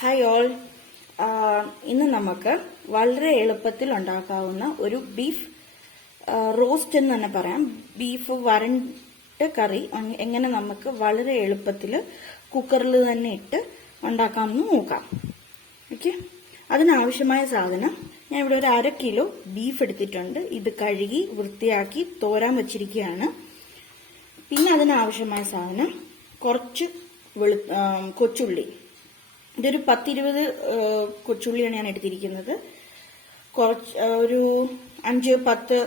Hi all. ഇന്ന് നമുക്ക് വളരെ എളുപ്പത്തിൽ ഉണ്ടാക്കാവുന്ന ഒരു ബീഫ് റോസ്റ്റ് എന്ന് തന്നെ പറയാം. ബീഫ് വരണ്ട് കറി എങ്ങനെ നമുക്ക് വളരെ എളുപ്പത്തിൽ കുക്കറിൽ തന്നെ ഇട്ട് ഉണ്ടാക്കാമെന്ന് നോക്കാം. ഓക്കെ, അതിനാവശ്യമായ സാധനം ഞാൻ ഇവിടെ ഒരു 1/2 കിലോ ബീഫ് എടുത്തിട്ടുണ്ട്. ഇത് കഴുകി വൃത്തിയാക്കി തോരാൻ വച്ചിരിക്കുകയാണ്. പിന്നെ അതിനാവശ്യമായ സാധനം കുറച്ച് കൊച്ചുള്ളി. ഇതൊരു 10-20 കൊച്ചുള്ളിയാണ് ഞാൻ എടുത്തിരിക്കുന്നത്. ഒരു 5-10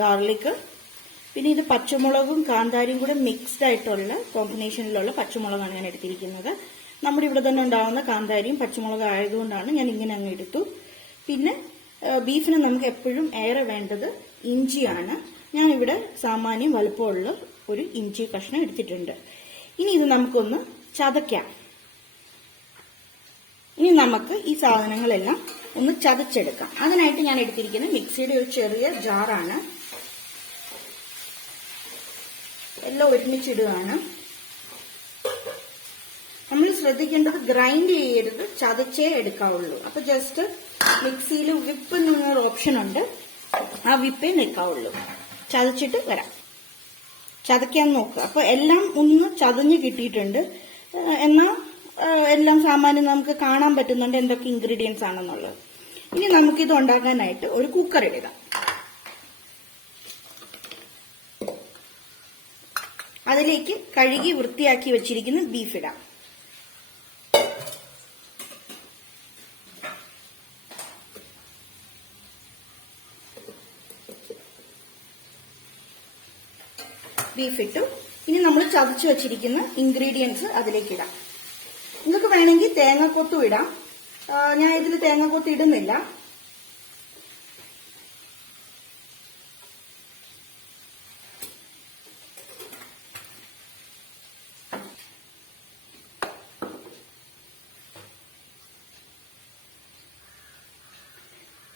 ഗാർലിക്. പിന്നെ ഇത് പച്ചമുളകും കാന്താരിയും കൂടെ മിക്സ്ഡ് ആയിട്ടുള്ള കോമ്പിനേഷനിലുള്ള പച്ചമുളകാണ് ഞാൻ എടുത്തിരിക്കുന്നത്. നമ്മുടെ ഇവിടെ തന്നെ ഉണ്ടാവുന്ന കാന്താരിയും പച്ചമുളകും ആയതുകൊണ്ടാണ് ഞാൻ ഇങ്ങനെ അങ്ങ് എടുത്തു. പിന്നെ ബീഫിന് നമുക്ക് എപ്പോഴും ഏറെ വേണ്ടത് ഇഞ്ചിയാണ്. ഞാനിവിടെ സാമാന്യം വലുപ്പമുള്ള ഒരു ഇഞ്ചി കഷ്ണം എടുത്തിട്ടുണ്ട്. ഇനി ഇത് നമുക്കൊന്ന് ചതയ്ക്കാം. ഇനി നമുക്ക് ഈ സാധനങ്ങളെല്ലാം ഒന്ന് ചതച്ചെടുക്കാം. അതിനായിട്ട് ഞാൻ എടുത്തിരിക്കുന്നത് മിക്സിയുടെ ഒരു ചെറിയ ജാറാണ്. എല്ലാം ഒരുമിച്ചിടുകയാണ്. നമ്മൾ ശ്രദ്ധിക്കേണ്ടത് ഗ്രൈൻഡ് ചെയ്യരുത്, ചതച്ചേ എടുക്കാവുള്ളൂ. അപ്പൊ ജസ്റ്റ് മിക്സിയിൽ വിപ്പ് എന്നൊരു ഓപ്ഷൻ ഉണ്ട്, ആ വിപ്പേ നിൽക്കാവുള്ളൂ. ചതച്ചിട്ട് വരാം. ചതയ്ക്കാൻ നോക്കുക. അപ്പൊ എല്ലാം ഒന്ന് ചതഞ്ഞ് കിട്ടിയിട്ടുണ്ട്. എന്നാൽ എല്ലാം സാമാന്യം നമുക്ക് കാണാൻ പറ്റുന്നുണ്ട് എന്തൊക്കെ ഇൻഗ്രീഡിയൻസ് ആണെന്നുള്ളത്. ഇനി നമുക്കിത് ഉണ്ടാക്കാനായിട്ട് ഒരു കുക്കർ ഇടുക. അതിലേക്ക് കഴുകി വൃത്തിയാക്കി വെച്ചിരിക്കുന്ന ബീഫ് ഇടാം. ബീഫ് ഇട്ടു. ഇനി നമ്മൾ ചതച്ചു വെച്ചിരിക്കുന്ന ഇൻഗ്രീഡിയൻസ് അതിലേക്ക് ഇടാം. നിങ്ങൾക്ക് വേണമെങ്കിൽ തേങ്ങാക്കൊത്തും ഇടാം. ഞാൻ ഇതിൽ തേങ്ങാക്കൊത്ത് ഇടുന്നില്ല.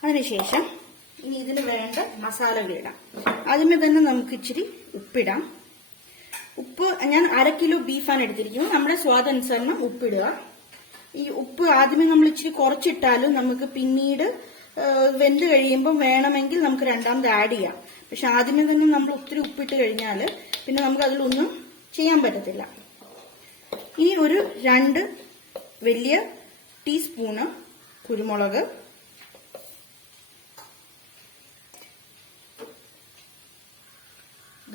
അതിനുശേഷം ഇനി ഇതിന് വേണ്ട മസാലകൾ ഇടാം. ആദ്യമേ തന്നെ നമുക്ക് ഇച്ചിരി ഉപ്പിടാം. ഉപ്പ് ഞാൻ 1/2 കിലോ ബീഫാണ് എടുത്തിരിക്കുന്നത്. നമ്മുടെ സ്വാദനുസരണം ഉപ്പിടുക. ഈ ഉപ്പ് ആദ്യമേ നമ്മൾ ഇച്ചിരി കുറച്ചിട്ടാലും നമുക്ക് പിന്നീട് വെന്ത് കഴിയുമ്പോൾ വേണമെങ്കിൽ നമുക്ക് രണ്ടാമത് ആഡ് ചെയ്യാം. പക്ഷെ ആദ്യമേ തന്നെ നമ്മൾ ഒത്തിരി ഉപ്പിട്ട് കഴിഞ്ഞാൽ പിന്നെ നമുക്ക് അതിലൊന്നും ചെയ്യാൻ പറ്റത്തില്ല. ഇനി ഒരു 2 വലിയ ടീസ്പൂണ് കുരുമുളക്,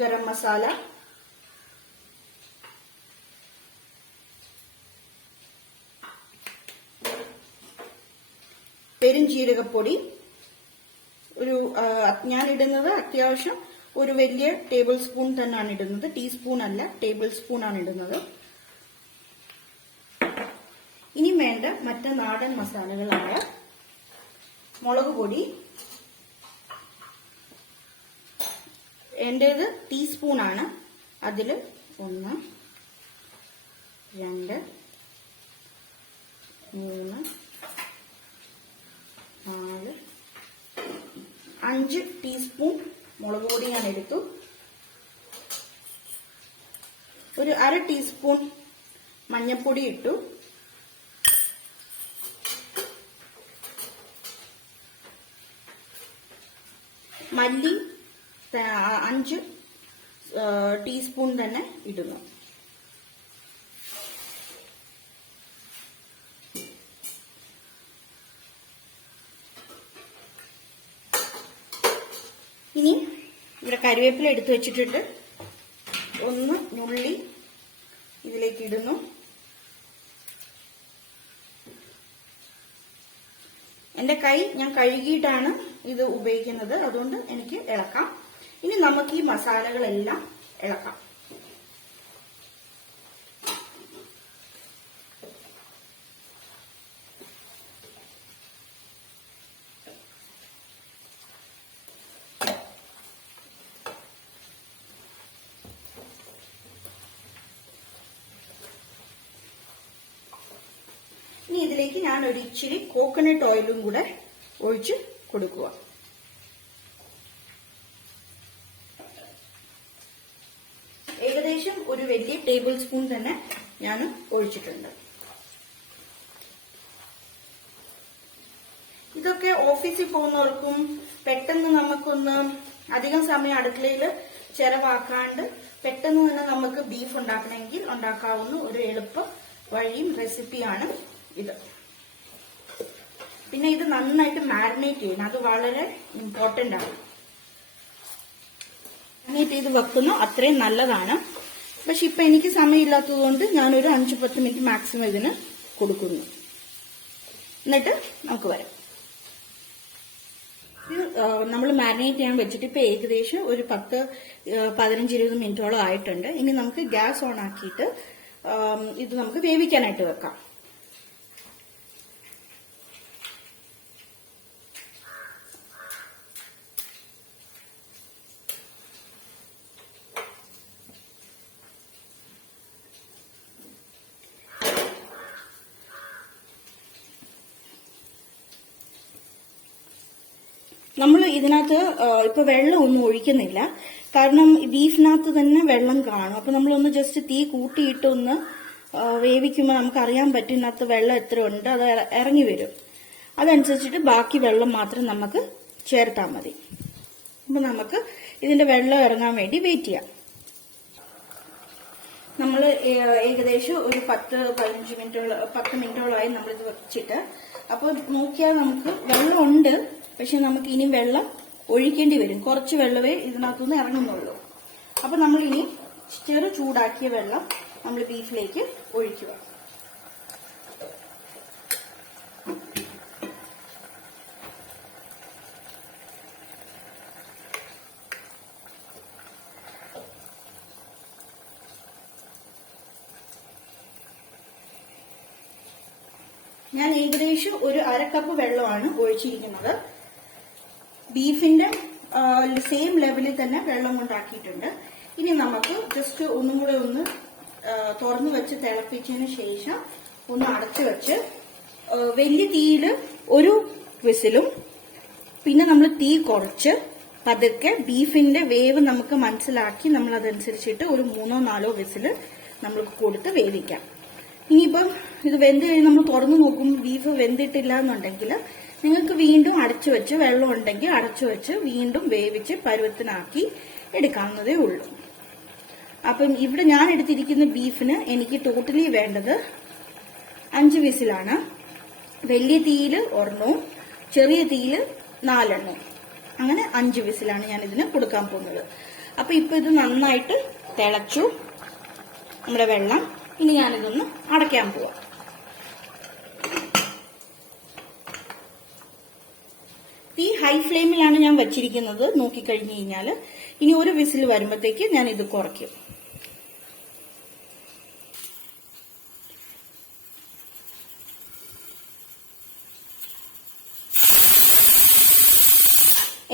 ഗരം മസാല, പെരുംജീരകപ്പൊടി. ഞാൻ ഇടുന്നത് അത്യാവശ്യം ഒരു വലിയ ടേബിൾ സ്പൂൺ തന്നെയാണ് ഇടുന്നത്. ടീസ്പൂൺ അല്ല, ടേബിൾ സ്പൂൺ ആണ് ഇടുന്നത്. ഇനി വേണ്ട മറ്റ് നാടൻ മസാലകളായ മുളക് പൊടി. എന്റേത് ടീസ്പൂൺ ആണ്. അതിൽ 1, 2, 3, 4, 5 ടീസ്പൂൺ മുളക് പൊടി ഞാൻ എടുത്തു. ഒരു 1/2 ടീസ്പൂൺ മഞ്ഞൾപ്പൊടി ഇട്ടു. മല്ലി 5 ടീസ്പൂൺ തന്നെ ഇടുന്നു. ഇനി ഇവിടെ കരിവേപ്പില എടുത്തു വെച്ചിട്ടുണ്ട്. 1 നുള്ളി ഇതിലേക്ക് ഇടുന്നു. എന്റെ കൈ ഞാൻ കഴുകിയിട്ടാണ് ഇത് ഉപയോഗിക്കുന്നത്, അതുകൊണ്ട് എനിക്ക് ഇളക്കാം. ഇനി നമുക്ക് ഈ മസാലകളെല്ലാം ഇളക്കാം. ഇനി ഇതിലേക്ക് ഞാൻ ഒരു ഇച്ചിരി കോക്കനട്ട് ഓയിലും കൂടെ ഒഴിച്ച് കൊടുക്കുക. ഏകദേശം ഒരു വലിയ ടേബിൾ സ്പൂൺ തന്നെ ഞാൻ ഒഴിച്ചിട്ടുണ്ട്. ഓഫീസിൽ പോകുന്നവർക്കും പെട്ടെന്ന് നമുക്കൊന്ന് അധികം സമയം അടുക്കളയിൽ ചെലവാക്കാണ്ട് പെട്ടെന്ന് തന്നെ നമുക്ക് ബീഫ് ഉണ്ടാക്കണമെങ്കിൽ ഉണ്ടാക്കാവുന്ന ഒരു എളുപ്പ വഴിയും റെസിപ്പിയാണ് ഇത്. പിന്നെ ഇത് നന്നായിട്ട് മാരിനേറ്റ് ചെയ്യണം, അത് വളരെ ഇമ്പോർട്ടന്റ് ആണ്. മാരിനേറ്റ് ചെയ്ത് വെക്കുന്നു അത്രയും നല്ലതാണ്. പക്ഷെ ഇപ്പൊ എനിക്ക് സമയമില്ലാത്തത് കൊണ്ട് ഞാനൊരു 5-10 മിനിറ്റ് മാക്സിമം ഇതിന് കൊടുക്കുന്നു. എന്നിട്ട് നമുക്ക് വരാം. നമ്മൾ മാരിനേറ്റ് ചെയ്യാൻ വെച്ചിട്ട് ഇപ്പൊ ഏകദേശം ഒരു 10-15-20 മിനിറ്റോളം ആയിട്ടുണ്ട്. ഇനി നമുക്ക് ഗ്യാസ് ഓൺ ആക്കിയിട്ട് ഇത് നമുക്ക് വേവിക്കാനായിട്ട് വെക്കാം. നമ്മൾ ഇതിനകത്ത് ഇപ്പൊ വെള്ളം ഒന്നും ഒഴിക്കുന്നില്ല, കാരണം ബീഫിനകത്ത് തന്നെ വെള്ളം കാണും. അപ്പൊ നമ്മളൊന്ന് ജസ്റ്റ് തീ കൂട്ടിയിട്ട് ഒന്ന് വേവിക്കുമ്പോൾ നമുക്ക് അറിയാൻ പറ്റും ഇതിനകത്ത് വെള്ളം എത്ര ഉണ്ട്, അത് ഇറങ്ങി വരും. അതനുസരിച്ചിട്ട് ബാക്കി വെള്ളം മാത്രം നമുക്ക് ചേർത്താൽ മതി. അപ്പൊ നമുക്ക് ഇതിന്റെ വെള്ളം ഇറങ്ങാൻ വേണ്ടി വെയിറ്റ് ചെയ്യാം. നമ്മൾ ഏകദേശം ഒരു 10 മിനിറ്റോളമായി നമ്മളിത് വെച്ചിട്ട്. അപ്പോൾ നോക്കിയാൽ നമുക്ക് വെള്ളമുണ്ട്, പക്ഷെ നമുക്ക് ഇനി വെള്ളം ഒഴിക്കേണ്ടി വരും. കുറച്ച് വെള്ളമേ ഇതിനകത്തുനിന്ന് ഇറങ്ങുന്നുള്ളൂ. അപ്പൊ നമ്മൾ ഇനി ചെറു ചൂടാക്കിയ വെള്ളം നമ്മൾ ബീഫിലേക്ക് ഒഴിക്കുക. ഞാൻ ഏകദേശം ഒരു 1/2 കപ്പ് വെള്ളമാണ് ഒഴിച്ചിരിക്കുന്നത്. ബീഫിന്റെ സെയിം ലെവലിൽ തന്നെ വെള്ളം കൊണ്ടാക്കിയിട്ടുണ്ട്. ഇനി നമുക്ക് ജസ്റ്റ് ഒന്നും കൂടെ ഒന്ന് തുറന്നു വെച്ച് തിളപ്പിച്ചതിന് ശേഷം ഒന്ന് അടച്ചു വെച്ച് വലിയ തീയിൽ ഒരു വിസിലും പിന്നെ നമ്മൾ തീ കുറച്ച് പതുക്കെ ബീഫിന്റെ വേവ് നമുക്ക് മനസ്സിലാക്കി നമ്മൾ അതനുസരിച്ചിട്ട് ഒരു 3-4 വിസില് നമ്മൾക്ക് കൊടുത്ത് വേവിക്കാം. ഇനിയിപ്പം ഇത് വെന്ത് കഴിഞ്ഞ് നമ്മൾ തുറന്നു നോക്കും ബീഫ് വെന്തിട്ടില്ല എന്നുണ്ടെങ്കിൽ നിങ്ങൾക്ക് വീണ്ടും അടച്ചു വെച്ച് വെള്ളം ഉണ്ടെങ്കിൽ അടച്ചു വെച്ച് വീണ്ടും വേവിച്ച് പരുവത്തിനാക്കി എടുക്കാവുന്നതേ ഉള്ളൂ. അപ്പം ഇവിടെ ഞാൻ എടുത്തിരിക്കുന്ന ബീഫിന് എനിക്ക് ടോട്ടലി വേണ്ടത് 5 വിസിലാണ്. വലിയ തീയിൽ 1, ചെറിയ തീയിൽ 4, അങ്ങനെ 5 വിസിലാണ് ഞാൻ ഇതിന് കൊടുക്കാൻ പോകുന്നത്. അപ്പൊ ഇപ്പൊ ഇത് നന്നായിട്ട് തിളച്ചു നമ്മുടെ വെള്ളം. ഇനി ഞാനിതൊന്ന് അടയ്ക്കാൻ പോവാം. തീ ഹൈ ഫ്ലെയിമിലാണ് ഞാൻ വെച്ചിരിക്കുന്നത്. നോക്കിക്കഴിഞ്ഞു കഴിഞ്ഞാൽ ഇനി ഒരു വിസിൽ വരുമ്പോഴത്തേക്ക് ഞാൻ ഇത് കുറയ്ക്കും.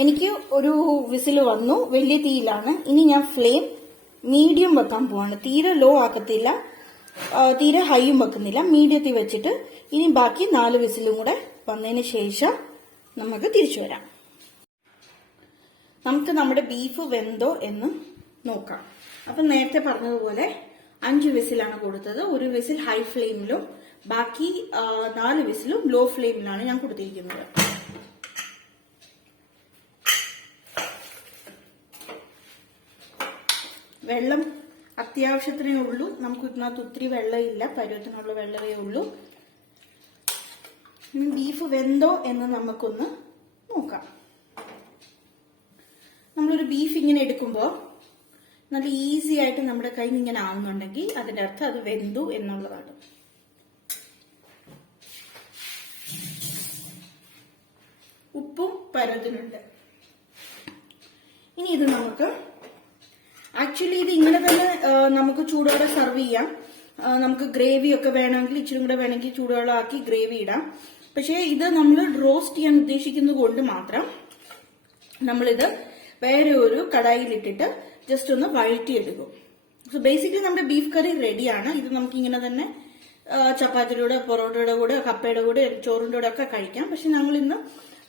എനിക്ക് ഒരു വിസിൽ വന്നു, വലിയ തീയിലാണ്. ഇനി ഞാൻ ഫ്ലെയിം മീഡിയം വെക്കാൻ പോവാണ്. തീരെ ലോ ആക്കത്തില്ല, തീരെ ഹൈയും വെക്കുന്നില്ല, മീഡിയത്തിൽ വെച്ചിട്ട് ഇനി ബാക്കി 4 വിസിലും കൂടെ വന്നതിന് ശേഷം നമുക്ക് തിരിച്ചു വരാം. നമുക്ക് നമ്മുടെ ബീഫ് വെന്തോ എന്ന് നോക്കാം. അപ്പൊ നേരത്തെ പറഞ്ഞതുപോലെ 5 വിസിലാണ് കൊടുത്തത്. ഒരു വിസിൽ ഹൈ ഫ്ലെയിമിലും ബാക്കി 4 വിസിലും ലോ ഫ്ലെയിമിലാണ് ഞാൻ കൊടുത്തിരിക്കുന്നത്. വെള്ളം അത്യാവശ്യത്തിനേ ഉള്ളൂ, നമുക്ക് ഇതിനകത്ത് ഒത്തിരി വെള്ളമില്ല, പരുവത്തിനുള്ള വെള്ളമേ ഉള്ളൂ. ബീഫ് വെന്തോ എന്ന് നമുക്കൊന്ന് നോക്കാം. നമ്മളൊരു ബീഫ് ഇങ്ങനെ എടുക്കുമ്പോൾ നല്ല ഈസി ആയിട്ട് നമ്മുടെ കയ്യിൽ ഇങ്ങനെ ആവുന്നുണ്ടെങ്കിൽ അതിന്റെ അർത്ഥം അത് വെന്തു എന്നുള്ളതാണ്. ഉപ്പും പരുവത്തിനുണ്ട്. ഇനി ഇത് നമുക്ക് ആക്ച്വലി ഇത് ഇങ്ങനെ തന്നെ നമുക്ക് ചൂടോടെ സെർവ് ചെയ്യാം. നമുക്ക് ഗ്രേവി ഒക്കെ വേണമെങ്കിൽ ഇച്ചിരി കൂടെ വേണമെങ്കിൽ ചൂടുവെള്ളം ആക്കി ഗ്രേവി ഇടാം. പക്ഷേ ഇത് നമ്മൾ റോസ്റ്റ് ചെയ്യാൻ ഉദ്ദേശിക്കുന്നത് കൊണ്ട് മാത്രം നമ്മളിത് വേറെ ഒരു കടായിലിട്ടിട്ട് ജസ്റ്റ് ഒന്ന് വഴറ്റിയെടുക്കും. സോ ബേസിക്കലി നമ്മുടെ ബീഫ് കറി റെഡിയാണ്. ഇത് നമുക്ക് ഇങ്ങനെ തന്നെ ചപ്പാത്തിയുടെ കൂടെ, പൊറോട്ടയുടെ കൂടെ, കപ്പയുടെ കൂടെ, ചോറിന്റെ കൂടെ ഒക്കെ കഴിക്കാം. പക്ഷെ ഞങ്ങൾ ഇന്ന്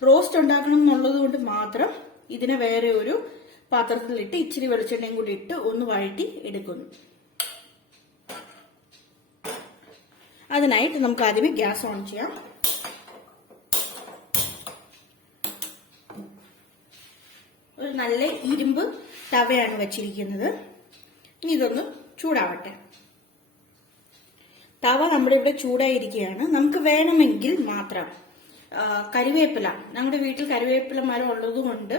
റോസ്റ്റ് ഉണ്ടാക്കണം എന്നുള്ളത് കൊണ്ട് മാത്രം ഇതിനെ വേറെ ഒരു പാത്രത്തിലിട്ട് ഇച്ചിരി വെളിച്ചെണ്ണയും കൂടി ഇട്ട് ഒന്ന് വഴറ്റി എടുക്കുന്നു. അതിനായിട്ട് നമുക്ക് ആദ്യമേ ഗ്യാസ് ഓൺ ചെയ്യാം. ഒരു നല്ല ഇരുമ്പ് തവയാണ് വെച്ചിരിക്കുന്നത്. ഇനി ഇതൊന്ന് ചൂടാവട്ടെ. തവ നമ്മുടെ ഇവിടെ ചൂടായിരിക്കുകയാണ്. നമുക്ക് വേണമെങ്കിൽ മാത്രം കരിവേപ്പില, നമ്മുടെ വീട്ടിൽ കരിവേപ്പില മരം ഉള്ളതുകൊണ്ട്,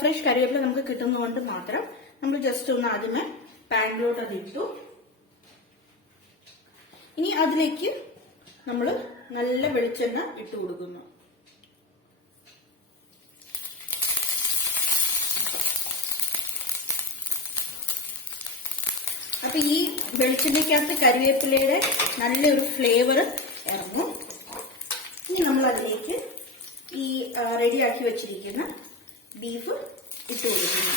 ഫ്രഷ് കരിവേപ്പില നമുക്ക് കിട്ടുന്നതുകൊണ്ട് മാത്രം നമ്മൾ ജസ്റ്റ് ഒന്ന് ആദ്യമേ പാനിലോട്ട് അത് ഇട്ടു. ഇനി അതിലേക്ക് നമ്മൾ നല്ല വെളിച്ചെണ്ണ ഇട്ട് കൊടുക്കുന്നു. അപ്പൊ ഈ വെളിച്ചെണ്ണയ്ക്കകത്ത് കരിവേപ്പിലയുടെ നല്ലൊരു ഫ്ലേവർ ഇറങ്ങും. ഇനി നമ്മൾ അതിലേക്ക് ഈ റെഡിയാക്കി വെച്ചിരിക്കുന്ന ബീഫ് ഇട്ട് കൊടുക്കുന്നു.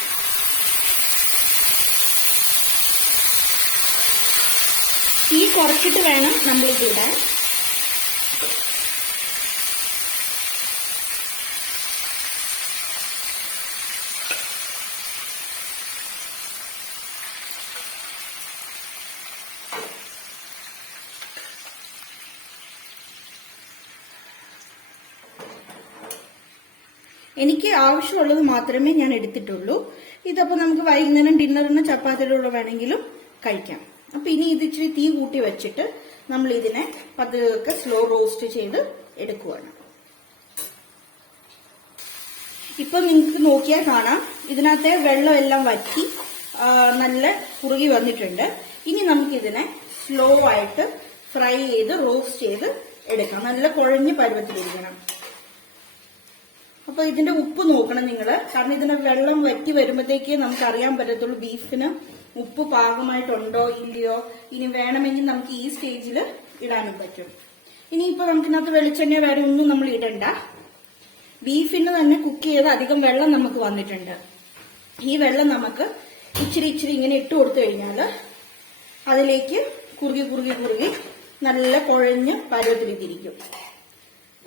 തീ കുറച്ചിട്ട് വേണം നമ്മൾ ഇത് ഇടാൻ. എനിക്ക് ആവശ്യമുള്ളത് മാത്രമേ ഞാൻ എടുത്തിട്ടുള്ളൂ. ഇതപ്പോൾ നമുക്ക് വൈകുന്നേരം ഡിന്നറിന് ചപ്പാത്തിയിലുള്ള വേണമെങ്കിലും കഴിക്കാം. അപ്പൊ ഇനി ഇത് ഇച്ചിരി തീ കൂട്ടി വെച്ചിട്ട് നമ്മൾ ഇതിനെ പതുക്കെ സ്ലോ റോസ്റ്റ് ചെയ്ത് എടുക്കുവാണ്. ഇപ്പൊ നിങ്ങൾക്ക് നോക്കിയാൽ കാണാം ഇതിനകത്തെ വെള്ളം എല്ലാം വറ്റി നല്ല കുറുകി വന്നിട്ടുണ്ട്. ഇനി നമുക്കിതിനെ സ്ലോ ആയിട്ട് ഫ്രൈ ചെയ്ത് റോസ്റ്റ് ചെയ്ത് എടുക്കാം. നല്ല കുഴഞ്ഞ പരുവത്തിലിരിക്കണം. അപ്പൊ ഇതിന്റെ ഉപ്പ് നോക്കണം നിങ്ങള്, കാരണം ഇതിന്റെ വെള്ളം വറ്റി വരുമ്പോഴത്തേക്ക് നമുക്ക് അറിയാൻ പറ്റത്തുള്ളൂ ബീഫിന് ഉപ്പ് പാകമായിട്ടുണ്ടോ ഇല്ലയോ. ഇനി വേണമെങ്കിൽ നമുക്ക് ഈ സ്റ്റേജിൽ ഇടാനും പറ്റും. ഇനിയിപ്പോ നമുക്കിനകത്ത് വെളിച്ചെണ്ണ വേറെ ഒന്നും നമ്മൾ ഇടണ്ട. ബീഫിന് തന്നെ കുക്ക് ചെയ്ത് അധികം വെള്ളം നമുക്ക് വന്നിട്ടുണ്ട്. ഈ വെള്ളം നമുക്ക് ഇച്ചിരി ഇച്ചിരി ഇങ്ങനെ ഇട്ട് കൊടുത്തു കഴിഞ്ഞാൽ അതിലേക്ക് കുറുകി കുറുകി കുറുകി നല്ല കുഴഞ്ഞ് പരുവത്തിലിരിക്കും.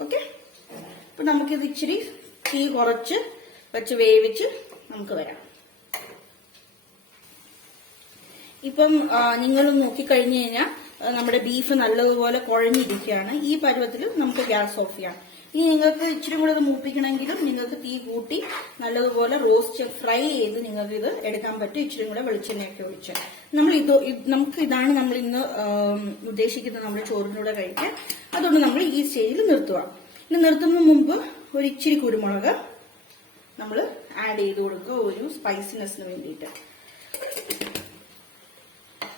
ഓക്കെ, അപ്പൊ നമുക്കിത് ഇച്ചിരി തീ കുറച്ച് വെച്ച് വേവിച്ച് നമുക്ക് വരാം. ഇപ്പം നിങ്ങൾ നോക്കിക്കഴിഞ്ഞു കഴിഞ്ഞാൽ നമ്മുടെ ബീഫ് നല്ലതുപോലെ കുഴഞ്ഞിരിക്കുകയാണ്. ഈ പരുവത്തിൽ നമുക്ക് ഗ്യാസ് ഓഫ് ചെയ്യാം. ഇനി നിങ്ങൾക്ക് ഇച്ചിരി കൂടെ ഇത് മൂപ്പിക്കണമെങ്കിലും നിങ്ങൾക്ക് തീ കൂട്ടി നല്ലതുപോലെ റോസ്റ്റ് ഫ്രൈ ചെയ്ത് നിങ്ങൾക്ക് ഇത് എടുക്കാൻ പറ്റും. ഇച്ചിരി കൂടെ വെളിച്ചെണ്ണയൊക്കെ ഒഴിച്ച് നമുക്ക് ഇതാണ് നമ്മൾ ഇന്ന് ഉദ്ദേശിക്കുന്നത് നമ്മുടെ ചോറിൻ്റെ കൂടെ കഴിക്കാൻ. അതുകൊണ്ട് നമ്മൾ ഈ സ്റ്റേജിൽ നിർത്തുക. ഇനി നിർത്തുന്നതിന് മുമ്പ് ഒരു ഇച്ചിരി കുരുമുളക് നമ്മൾ ആഡ് ചെയ്ത് കൊടുക്കുക, ഒരു സ്പൈസിനെസ്സിന് വേണ്ടിയിട്ട്.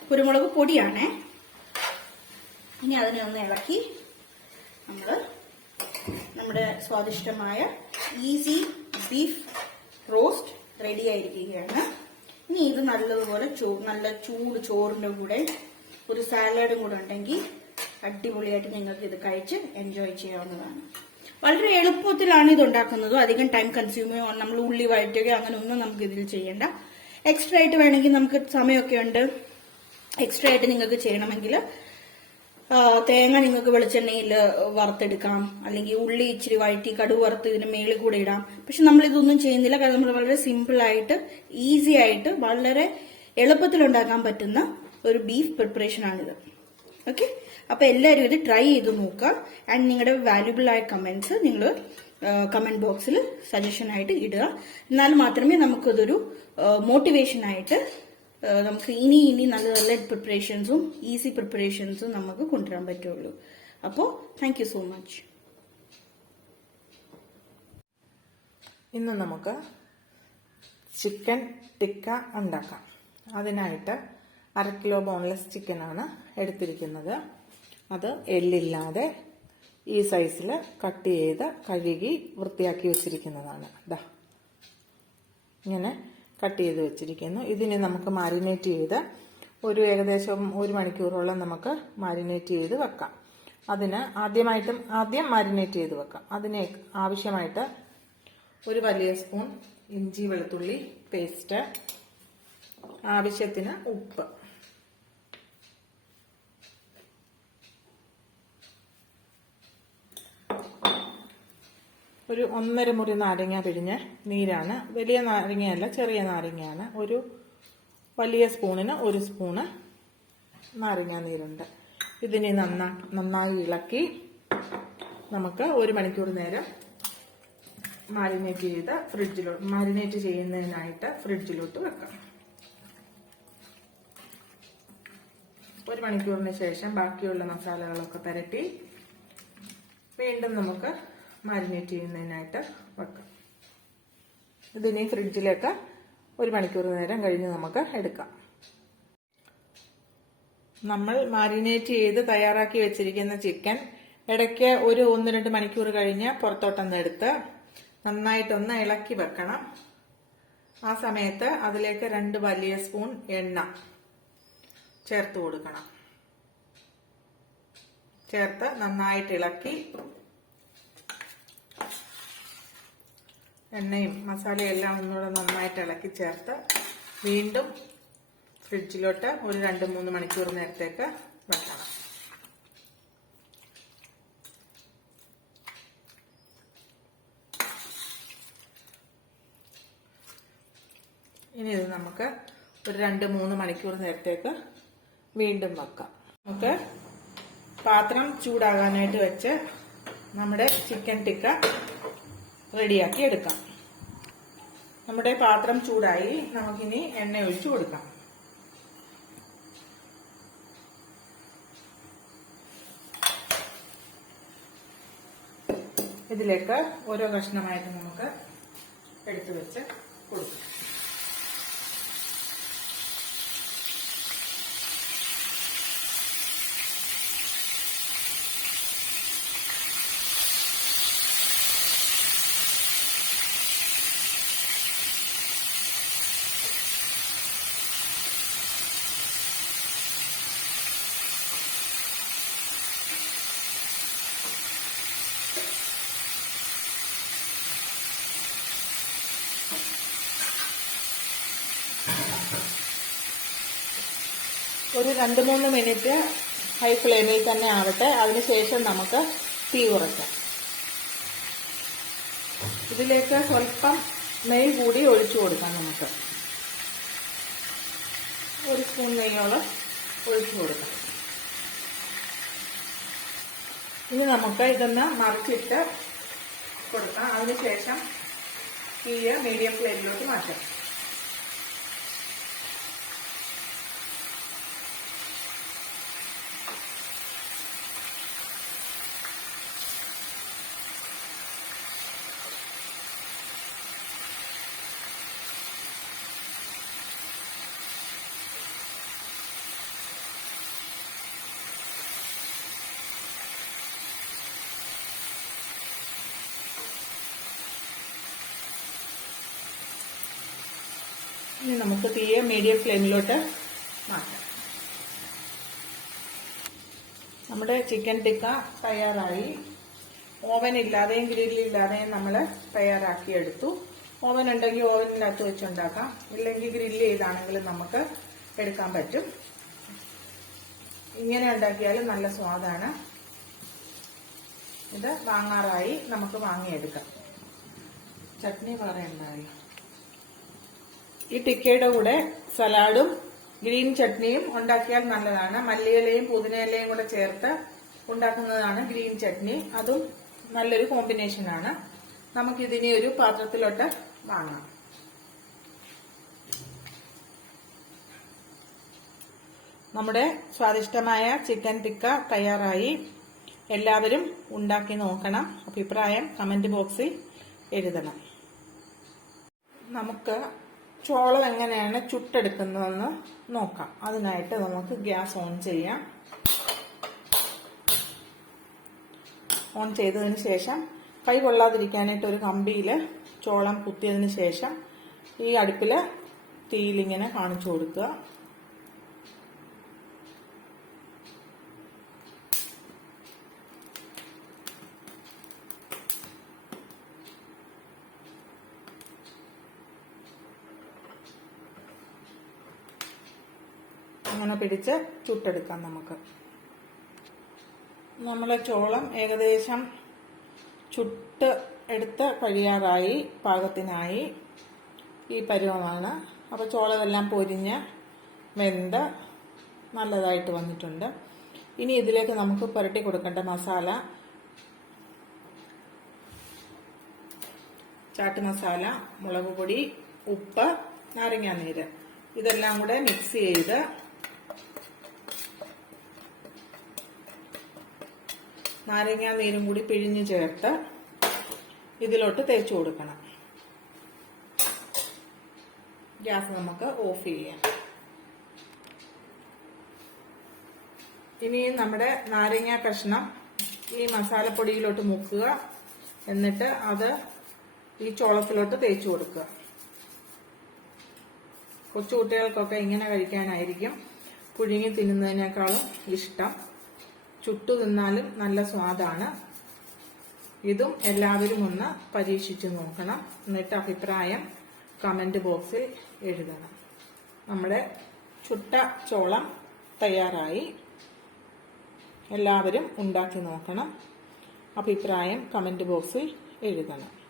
കുരുമുളക് പൊടിയാണേ. ഇനി അതിനെ ഒന്ന് ഇളക്കി നമ്മുടെ സ്വാദിഷ്ടമായ ഈസി ബീഫ് റോസ്റ്റ് റെഡി ആയിരിക്കുകയാണ്. ഇനി ഇത് നല്ലതുപോലെ നല്ല ചൂട് ചോറിന്റെ കൂടെ ഒരു സാലഡും കൂടെ ഉണ്ടെങ്കിൽ അടിപൊളിയായിട്ട് നിങ്ങൾക്ക് ഇത് കഴിച്ച് എൻജോയ് ചെയ്യാവുന്നതാണ്. വളരെ എളുപ്പത്തിലാണ് ഇത് ഉണ്ടാക്കുന്നത്. അധികം ടൈം കൺസ്യൂമോ നമ്മൾ ഉള്ളി വഴറ്റുകയോ അങ്ങനെ ഒന്നും നമുക്ക് ഇതിൽ ചെയ്യേണ്ട. എക്സ്ട്രാ ആയിട്ട് വേണമെങ്കിൽ നമുക്ക് സമയമൊക്കെ ഉണ്ട്. എക്സ്ട്രാ ആയിട്ട് നിങ്ങൾക്ക് ചെയ്യണമെങ്കിൽ തേങ്ങ നിങ്ങൾക്ക് വെളിച്ചെണ്ണയിൽ വറുത്തെടുക്കാം, അല്ലെങ്കിൽ ഉള്ളി ഇച്ചിരി വഴറ്റി കടുക് വറുത്ത് ഇതിന് മേളിൽ കൂടെ ഇടാം. പക്ഷെ നമ്മൾ ഇതൊന്നും ചെയ്യുന്നില്ല, കാരണം നമ്മൾ വളരെ സിമ്പിൾ ആയിട്ട് ഈസി ആയിട്ട് വളരെ എളുപ്പത്തിൽ ഉണ്ടാക്കാൻ പറ്റുന്ന ഒരു ബീഫ് പ്രിപ്പറേഷൻ ആണിത്. ഓക്കെ, അപ്പൊ എല്ലാവരും ഇത് ട്രൈ ചെയ്ത് നോക്കുക. ആൻഡ് നിങ്ങളുടെ വാല്യുബിൾ ആയ കമന്റ്സ് നിങ്ങൾ കമന്റ് ബോക്സിൽ സജഷൻ ആയിട്ട് ഇടുക. എന്നാൽ മാത്രമേ നമുക്കതൊരു മോട്ടിവേഷൻ ആയിട്ട് നമുക്ക് ഇനി നല്ല നല്ല പ്രിപ്പറേഷൻസും ഈസി പ്രിപ്പറേഷൻസും നമുക്ക് കൊണ്ടുവരാൻ പറ്റുള്ളൂ. അപ്പോൾ താങ്ക് യു സോ മച്ച്. ഇന്ന് നമുക്ക് ചിക്കൻ ടിക്ക ഉണ്ടാക്കാം. അതിനായിട്ട് 1/2 കിലോ ബോൺലെസ് ചിക്കനാണ് എടുത്തിരിക്കുന്നത്. അത് എല്ലില്ലാതെ ഈ സൈസിൽ കട്ട് ചെയ്ത് കഴുകി വൃത്തിയാക്കി വെച്ചിരിക്കുന്നതാണ്. ദാ ഇങ്ങനെ കട്ട് ചെയ്ത് വെച്ചിരിക്കുന്നു. ഇതിനെ നമുക്ക് മാരിനേറ്റ് ചെയ്ത് ഏകദേശം 1 മണിക്കൂറോളം നമുക്ക് മാരിനേറ്റ് ചെയ്ത് വെക്കാം. അതിന് ആദ്യം മാരിനേറ്റ് ചെയ്ത് വെക്കാം. അതിന് ആവശ്യമായിട്ട് ഒരു വലിയ സ്പൂൺ ഇഞ്ചി വെളുത്തുള്ളി പേസ്റ്റ്, ആവശ്യത്തിന് ഉപ്പ്, ഒരു 1.5 മുറി നാരങ്ങ പിഴിഞ്ഞ നീരാണ്. വലിയ നാരങ്ങയല്ല, ചെറിയ നാരങ്ങയാണ്. ഒരു വലിയ സ്പൂണിന് 1 സ്പൂണ് നാരങ്ങ നീരുണ്ട്. ഇതിനെ നന്നായി ഇളക്കി നമുക്ക് 1 മണിക്കൂർ നേരം മാരിനേറ്റ് ചെയ്യുന്നതിനായിട്ട് ഫ്രിഡ്ജിലോട്ട് വെക്കാം. 1 മണിക്കൂറിന് ശേഷം ബാക്കിയുള്ള മസാലകളൊക്കെ പുരട്ടി വീണ്ടും നമുക്ക് മാരിനേറ്റ് ചെയ്യുന്നതിനായിട്ട് വെക്കാം. ഇതിനി ഫ്രിഡ്ജിലേക്ക് 1 മണിക്കൂർ നേരം കഴിഞ്ഞ് നമുക്ക് എടുക്കാം. നമ്മൾ മാരിനേറ്റ് ചെയ്ത് തയ്യാറാക്കി വെച്ചിരിക്കുന്ന ചിക്കൻ ഇടയ്ക്ക് ഒരു 1-2 മണിക്കൂർ കഴിഞ്ഞ് പുറത്തോട്ടൊന്ന് എടുത്ത് നന്നായിട്ടൊന്ന് ഇളക്കി വെക്കണം. ആ സമയത്ത് അതിലേക്ക് 2 വലിയ സ്പൂൺ എണ്ണ ചേർത്ത് കൊടുക്കണം. ചേർത്ത് നന്നായിട്ട് ഇളക്കി എണ്ണയും മസാലയെല്ലാം ഒന്നുകൂടെ നന്നായിട്ട് ഇളക്കി ചേർത്ത് വീണ്ടും ഫ്രിഡ്ജിലോട്ട് ഒരു 2-3 മണിക്കൂർ നേരത്തേക്ക് വെക്കണം. ഇനി ഇത് നമുക്ക് ഒരു 2-3 മണിക്കൂർ നേരത്തേക്ക് വീണ്ടും വെക്കാം. നമുക്ക് പാത്രം ചൂടാകാനായിട്ട് വെച്ച് നമ്മുടെ ചിക്കൻ ടിക്ക റെഡിയാക്കി എടുക്കാം. നമ്മുടെ പാത്രം ചൂടായി, നമുക്കിനി എണ്ണ ഒഴിച്ചു കൊടുക്കാം. ഇതിലേക്ക് ഓരോ കഷ്ണമായിട്ട് നമുക്ക് എടുത്തു വെച്ച് കൊടുക്കാം. ഒരു 2-3 മിനിറ്റ് ഹൈ ഫ്ലെയിമിൽ തന്നെ ആവട്ടെ. അതിനുശേഷം നമുക്ക് തീ കുറയ്ക്കാം. ഇതിലേക്ക് സ്വല്പം നെയ്യ് കൂടി ഒഴിച്ചു കൊടുക്കാം. നമുക്ക് 1 സ്പൂൺ നെയ്യോളം ഒഴിച്ചു കൊടുക്കാം. ഇനി നമുക്ക് ഇതൊന്ന് മറിച്ചിട്ട് കൊടുക്കാം. അതിനുശേഷം തീ മീഡിയം ഫ്ലെയിമിലോട്ട് മാറ്റാം. ഇനി നമുക്ക് തീയെ മീഡിയം ഫ്ലെയിമിലോട്ട് മാറ്റാം. നമ്മുടെ ചിക്കൻ ടിക്ക തയ്യാറായി. ഓവൻ ഇല്ലാതെയും ഗ്രില്ലില്ലാതെയും നമ്മൾ തയ്യാറാക്കി എടുത്തു. ഓവൻ ഉണ്ടെങ്കിൽ ഓവനിനകത്ത് വെച്ചുണ്ടാക്കാം, ഇല്ലെങ്കിൽ ഗ്രില്ല് ചെയ്താണെങ്കിലും നമുക്ക് എടുക്കാൻ പറ്റും. ഇങ്ങനെ ഉണ്ടാക്കിയാലും നല്ല സ്വാദാണ്. ഇത് വാങ്ങാറായി, നമുക്ക് വാങ്ങിയെടുക്കാം. ചട്നി പറയണ്ടായി. ഈ ടിക്കയുടെ കൂടെ സലാഡും ഗ്രീൻ ചട്നിയും ഉണ്ടാക്കിയാൽ നല്ലതാണ്. മല്ലിയിലയും പുതിനയിലയും കൂടെ ചേർത്ത് ഉണ്ടാക്കുന്നതാണ് ഗ്രീൻ ചട്നി. അതും നല്ലൊരു കോമ്പിനേഷനാണ്. നമുക്കിതിനെ ഒരു പാത്രത്തിലോട്ട് വാങ്ങാം. നമ്മുടെ സ്വാദിഷ്ടമായ ചിക്കൻ ടിക്ക തയ്യാറായി. എല്ലാവരും ഉണ്ടാക്കി നോക്കണം. അഭിപ്രായം കമന്റ് ബോക്സിൽ എഴുതണം. നമുക്ക് ചോളം എങ്ങനെയാണ് ചുട്ടെടുക്കുന്നതെന്ന് നോക്കാം. അതിനായിട്ട് നമുക്ക് ഗ്യാസ് ഓൺ ചെയ്യാം. ഓൺ ചെയ്തതിന് ശേഷം കൈ കൊള്ളാതിരിക്കാനായിട്ട് ഒരു കമ്പിയിൽ ചോളം കുത്തിയതിന് ശേഷം ഈ അടുപ്പിൽ തീയിലിങ്ങനെ കാണിച്ചു കൊടുക്കുക. അങ്ങനെ പിടിച്ച് ചുട്ടെടുക്കാം. നമുക്ക് നമ്മളെ ചോളം ഏകദേശം ചുട്ട് എടുത്ത് കഴിയാറായി, പാകത്തിനായി. ഈ പരുവമാണ്. അപ്പോൾ ചോളമെല്ലാം പൊരിഞ്ഞ് വെന്ത് നല്ലതായിട്ട് വന്നിട്ടുണ്ട്. ഇനി ഇതിലേക്ക് നമുക്ക് പുരട്ടി കൊടുക്കേണ്ട മസാല ചാട്ട് മസാല, മുളക് പൊടി, ഉപ്പ്, നാരങ്ങാനീര് ഇതെല്ലാം കൂടെ മിക്സ് ചെയ്ത് നാരങ്ങാനീരും കൂടി പിഴിഞ്ഞ് ചേർത്ത് ഇതിലോട്ട് തേച്ചു കൊടുക്കണം. ഗ്യാസ് നമുക്ക് ഓഫ് ചെയ്യാം. ഇനി നമ്മുടെ നാരങ്ങ കഷ്ണം ഈ മസാലപ്പൊടിയിലോട്ട് മുക്കുക. എന്നിട്ട് അത് ഈ ചോളത്തിലോട്ട് തേച്ചു കൊടുക്കുക. കൊച്ചുകുട്ടികൾക്കൊക്കെ ഇങ്ങനെ കഴിക്കാനായിരിക്കും പുഴുങ്ങി തിന്നുന്നതിനേക്കാളും ഇഷ്ടം. ചുട്ടു തിന്നാലും നല്ല സ്വാദാണ്. ഇതും എല്ലാവരും ഒന്ന് പരീക്ഷിച്ചു നോക്കണം. എന്നിട്ട് അഭിപ്രായം കമന്റ് ബോക്സിൽ എഴുതണം. നമ്മുടെ ചുട്ട ചോളം തയ്യാറായി. എല്ലാവരും ഉണ്ടാക്കി നോക്കണം. അഭിപ്രായം കമന്റ് ബോക്സിൽ എഴുതണം.